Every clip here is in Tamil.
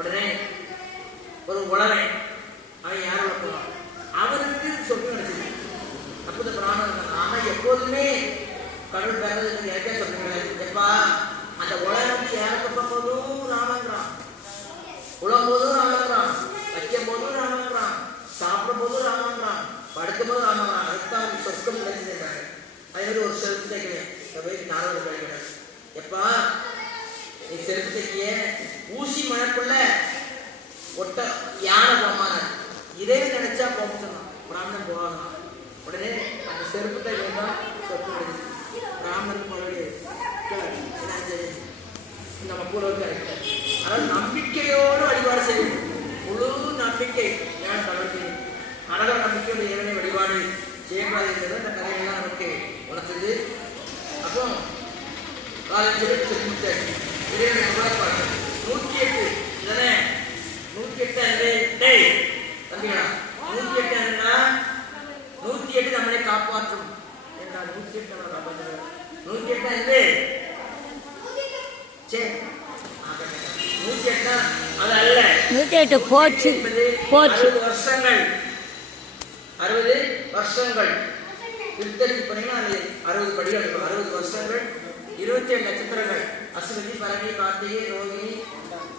உடனே ஒரு உழவை அவன் யார் வளர்க்குவான், அவனுக்கு சொர்க்கம் கிடைச்சது. அப்போ இந்த பிராமணன் இருக்காங்க. ஆனால் எப்போதுமே கடவுள் பிறந்தது எனக்கே சொர்க்கம் கிடையாது. எப்பா அந்த உலகம் ஏறக்கப்ப போதும் ராமங்கிறான், உழவும் போதும் ராமங்கிறான், வைக்கும் போதும் ராமங்கிறான், சாப்பிடும் போதும் ராமங்கிறான், படுக்கும் போதும் ராமங்கிறான். அதுதான் அவனுக்கு சொர்க்கம் கிடைச்சதுன்றாங்க. அதே மாதிரி ஒரு செருப்பு தைக்கிறேன் நார்வல் கிடைக்கிறார். எப்பா நீ செருப்பு தைக்கிய ஊசி மழைக்குள்ள ஒட்ட யானை போமான இதே நினைச்சா போக சொன்னான். பிராமணன் போவாங்க. உடனே அந்த செருப்பு தைக்கிறது தான் சொர்க்கம் கிடைச்சது. பிராமணனுக்கு மறுபடியும் நம்ம பூர்வத்தை இருக்கிறார். அதாவது நம்பிக்கையோடு வழிபாடு செய்யணும். முழு நம்பிக்கை ஏன் கடவுள் அழக நம்பிக்கையோட இறைவனை வழிபாடு செய்யக்கூடாது என்பது இந்த கதைகள்லாம் நமக்கு உணர்த்தது. அப்போ காலேஜ் சொல்லிட்டு இறைவனை புகழப்பாடு 108 இதனே 108 தம்பிங்களா 108 108 நம்மளை காப்பாற்றும் என்றால் 108 நம்மளை காப்பாற்ற 108 சரி 108 அது அல்ல 108 போச்சு 60 வருஷங்கள் 60 வருஷங்கள் திருத்தறிக்கு போனீங்கன்னா அது 60 படிகள் 60 வருஷங்கள் 27 நட்சத்திரங்கள் அஸ்வினி பரணி கார்த்திகை ரோகிணி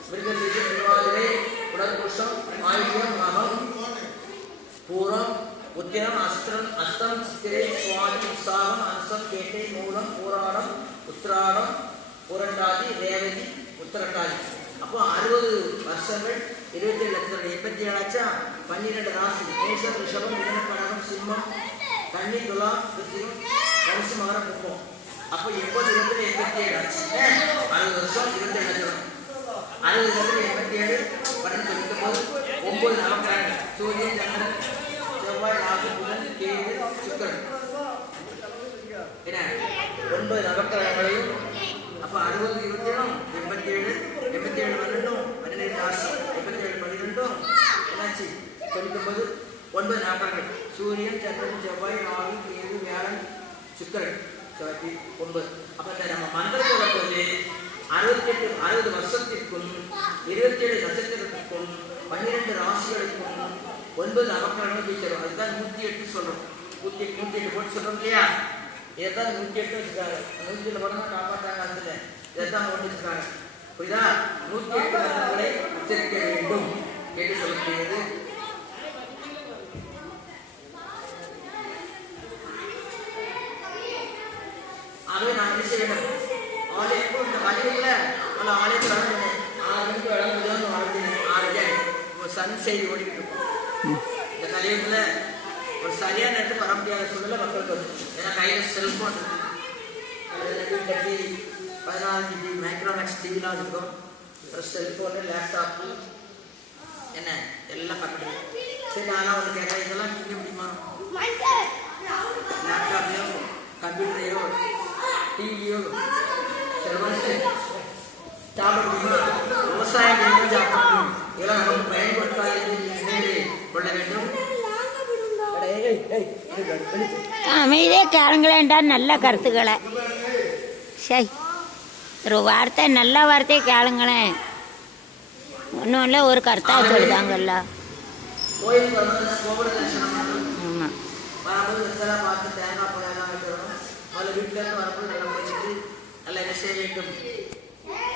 மிருகசீரிஷம் திருவாதிரை உடற்புருஷம் ஆயுள்யம் மகம் பூரம் உத்திரம் அஸ்தம் சித்திரை சுவாதி உற்சாகம் அம்சம் கேட்டை மூலம் பூராடம் உத்திராடம் புரட்டாதி ரேவதி உத்தரட்டாதி. அப்போ 60 வருஷங்கள் 27 நட்சத்திரங்கள் 87 ஆச்சா. 12 ராசி மேஷம் ரிஷபம் மிதுனம் சிம்மம் கன்னி துலா விருச்சிகம் தனுசு மகரம் கும்பம். அப்போ 80 87 ஆச்சு. 60 வருஷம் 27 நட்சத்திரம் 60 87 12 9 நவக்கிரகங்கள் சூரியன் சந்திரன் செவ்வாய் ராகு புதன் கேது சுக்கிரன் என்ன 9 நவக்கிரகங்களையும். அப்போ 60 27 87 12 ராசி 87 12 என்னாச்சு 99 9 நவக்கிரகங்கள் சூரியன் சந்திரன் செவ்வாய் ராகு கேது வியாழன் சுக்கிரன் 9. அப்போ நம்ம மந்திரத்தோட போது 60 வருஷத்திற்கும் 27 நட்சத்திரத்திற்கும் 12 ராசிகளுக்கும் 9 நவக்கிரகங்கள் ஜெயிச்சிடும். அதுதான் 108 சொல்றோம். 108 போட்டு சொல்றோம் இல்லையா. இதைத்தான் 108 வச்சுக்காங்க. 108 போனா காப்பாற்றாங்க. அதுல இதைத்தான் கொண்டு வச்சுக்காங்க. புரியுதா? 108 மந்திரங்களை உச்சரிக்க வேண்டும் என்று சொல்லக்கூடியது. ஆகவே நான் என்ன செய்ய வேண்டும், ஆலயக்கும் இந்த வழியில் அந்த ஆலயத்தில் 6 மணிக்கு வளர்ந்து வாழ்ந்தேன். 6 சன் செய்தி ஓடிக்கிட்டு இருக்கும். இந்த கலியுகத்தில் ஒரு சரியான நேரத்துக்கு வர முடியாத சூழ்நிலை மக்களுக்கு வரும். ஏன்னா கையில் செல்ஃபோன் இருக்கு, கட்டி 14 GB மைக்ரோமேக்ஸ் டிவிலாம் இருக்கும். ஒரு செல்ஃபோனு லேப்டாப்பு என்ன எல்லாம் கட்டுறது. சரி நான்லாம் ஒன்று கேட்குறேன், இதெல்லாம் திங்க முடியுமா? லேப்டாப்லையோ கம்ப்யூட்டரையோ டிவியோ சாப்பிட முடியுமா? விவசாயம் சாப்பிடணும். இதெல்லாம் நமக்கு பயன்படுத்தாது கொள்ள வேண்டும். அமைதியே கேளுங்களேன்டா நல்ல கருத்துக்களை. சரி ஒரு வார்த்தை நல்ல வார்த்தையை கேளுங்களேன். ஒன்றும் இல்லை ஒரு கருத்தாக சொல்லுதாங்கல்ல. ஆமாம் பார்த்து தேங்காய் பழம் வைக்கணும். அதில் வீட்டிலேருந்து வரப்போ நல்லா முடிச்சுட்டு நல்லா என்ன செய்ய வேண்டும்,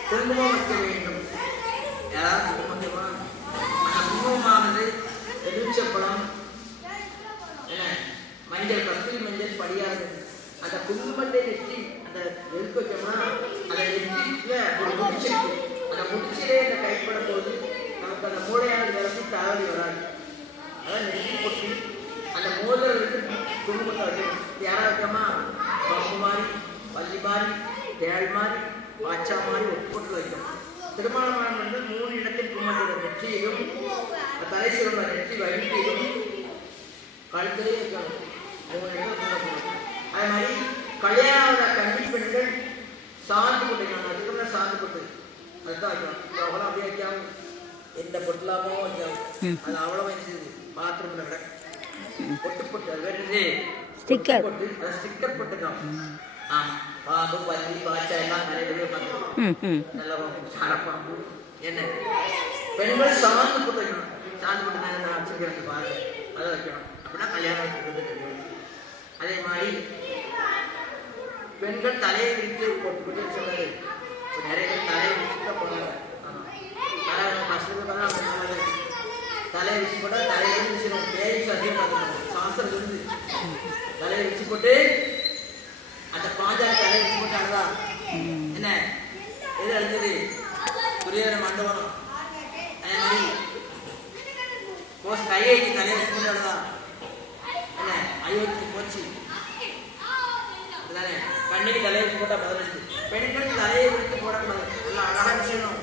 குங்குமம் வைக்க வேண்டும். யாராவது குங்குமமா அந்த குங்குமமானது எலுமிச்சப்பழம் என்ன மஞ்சள் கஸ்தூரி மஞ்சள் படியாது. அந்த குங்குமத்தை நெற்றி அந்த எழுத்து வச்சோம்னா அந்த நெற்றில ஒரு முடிச்சு இருக்கு. அந்த முடிச்சிலே அந்த கைப்படும் போது நமக்கு அந்த மூளையான விளக்கி தலைவலி வராது. அதான் நெற்றி பொட்டி அந்த மோதல் வந்து குங்குமத்தை வைக்கணும். யாரா வைக்கமா பாம்பு மாதிரி வள்ளி மாதிரி தேள் மாதிரி பாச்சா மாதிரி ஒப்புட்டு வைக்கணும். திருமணமான வந்து 3 இடத்தில் குங்குமத்தோட நெற்றியிலும் தலை சிறந்த நெற்றி வயிற்றிலும் கழுத்திலே வைக்கணும். 3 இடத்துல குங்குமம். அதே மாதிரி கல்யாண கன்னி பெண்கள் சாந்து போட்டுக்கணும். அதுக்குள்ள சாந்து போட்டு அதுதான் வைக்கணும். அவ்வளோ அப்படியே வைக்காம எந்த பொட்டலாமோ வைக்காம அது அவ்வளோ வச்சது பாத்ரூம்ல கிடக்கு. பொட்டு பொட்டு அது வேணுது ஸ்டிக்கர் போட்டு அதை ஸ்டிக்கர் போட்டுக்கலாம். ஆமாம் பாம்பு பல்லி பாச்சா எல்லாம் நிறைய பேர் பார்க்கணும். நல்ல சாரப்பாம்பு என்ன பெண்கள் சாந்து போட்டு வைக்கணும். சாந்து போட்டு நான் வச்சிருக்கிறேன் பாருங்க, அதை வைக்கணும். அப்படின்னா கல்யாணத்துக்கு தெரியும். அதே மாதிரி பெண்கள் தலையை விரித்து போட்டு சொன்னது நிறைய பேர் தலையை விரிச்சு தான் போடுவாங்க. தலையை வச்சு போட்டா தலையில இருந்து பேச்சு அதிகமாக சாஸ்திரம் இருந்து தலையை வச்சு போட்டு அந்த பாஞ்சாலி தலையை வச்சு போட்டாங்களா என்ன எது அழுத்தது துரியோதன மண்டபம். அதே மாதிரி கையைக்கு தலையை வச்சு போட்டாங்களா என்ன அயோத்தி போச்சு. அதுதானே கண்ணிக்கு தலையை வச்சு போட்டா 18. பெண்களுக்கு தலையை விரித்து போடக்கூடாது. நல்லா அழகா விஷயம்.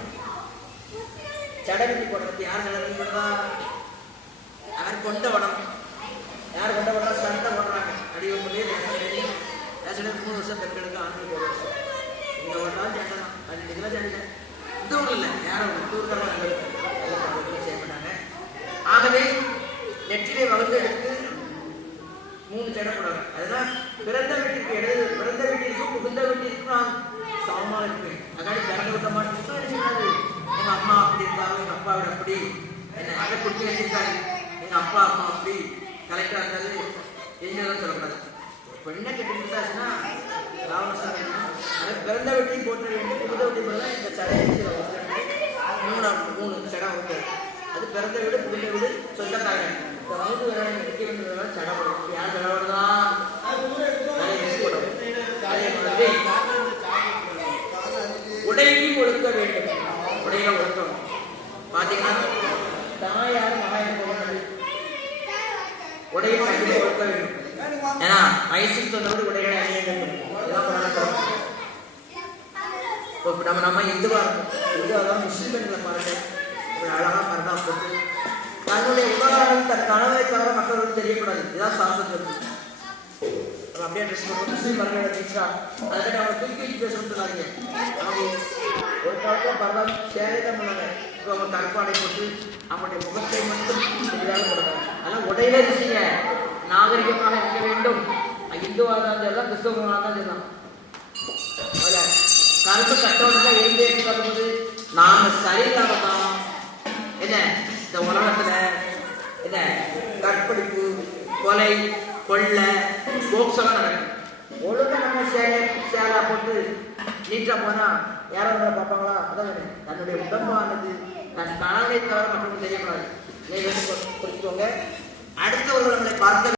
சடவெட்டி போடுறது யார் சடவெட்டி போடுறா? யார் கொண்டவடம். யார் கொண்டவடம்? சண்டை போடுறாங்க. அடிவங்களே ரேஷன் 3 வருஷம் பெண்களுக்கு ஆண்களுக்கு 1 வருஷம். இங்கே ஓடுறாலும் சண்டை தான். அது இதெல்லாம் சண்டை. இந்த ஊரில் இல்லை, யாரும் தூர்காரம் செய்ய மாட்டாங்க. ஆகவே நெற்றிலே வகுந்தெடுத்து 3 சடை போடுறாங்க. அதெல்லாம் பிறந்த வீட்டிற்கு இடது, பிறந்த வீட்டிற்கும் புகுந்த வீட்டிற்கும் நான் சமமாக இருப்பேன். அதாடி பிறந்த விட்ட மாட்டேன். எங்க அம்மா அப்படி இருக்காங்க, எங்க அப்பா விட அப்படி என்ன அதை குடிச்சு வச்சிருக்காரு. எங்க அப்பா அம்மா அப்படி கலெக்டரா இருந்தாரு என்னதான் சொல்லக்கூடாது. பெண்ணை கட்டிட்டாச்சுன்னா அதை பிறந்த வீட்டையும் போட்ட வேண்டும், புகுந்த வீட்டையும் போல இந்த சடையை 3 சடை இருக்கு. அது பிறந்த வீடு, புகுந்த வீடு, சொந்தக்காரங்க. இப்போ வகுப்பு வேற நிற்க வேண்டிய சடை போடும். யார் சடை போடுதான்? அதே மாதிரி உடையையும் ஒழுக்க வேண்டும். உடையில ஒழுக்கம் பாத்தீங்கன்னா தாயார் மகாயம் போகணும். உடையை கண்டிப்பா ஒழுக்க வேண்டும். ஏன்னா வயசுக்கு சொன்னது உடைகளை அணிய வேண்டும். நம்ம இந்துவா இருக்கும். இந்துவாதான் முஸ்லிம் பெண்களை பாருங்க, ஒரு அழகா மரணா போட்டு தன்னுடைய உபகாரம் தன் கணவரை தவிர மற்றவர்களுக்கு தெரியக்கூடாது. இதுதான் சாஸ்திரம். அப்படியே ட்ரெஸ் பண்ணுவோம். முஸ்லீம் பரவாயில்ல டீச்சரா அதுக்கிட்ட அவங்க தூக்கி வச்சு பேசணும்னு சொன்னாங்க. அவங்க ஒரு காலத்தில் பரவாயில்ல சேவை தான் பண்ணாங்க. இப்போ அவங்க கருப்பாடை போட்டு அவங்களுடைய முகத்தை மட்டும் எதிராக போடுறாங்க. அதெல்லாம் உடையிலே விஷய நாகரிகமாக இருக்க வேண்டும். இந்துவாக தான் சொல்லலாம், கிறிஸ்தவர்களாக தான் சொல்லலாம். அதில் கருப்பு கட்டோடலாம் எழுந்தே பார்க்கும்போது நாங்கள் சரியில்லாம தான் என்ன இந்த உலகத்தில் என்ன கற்பழிப்பு, கொலை, கொள்ளை, போக்ஸெல்லாம் நடக்கும். ஒழுங்கு நம்ம சேலா போட்டு நீட்டா போனா யாரும் பார்ப்பாங்களா? அதான் தன்னுடைய உடம்பானது தன் கணவனை தவிர மட்டும் தெரியக்கூடாது. புரிஞ்சுக்கோங்க. அடுத்தவர்கள் நம்மளை பார்க்க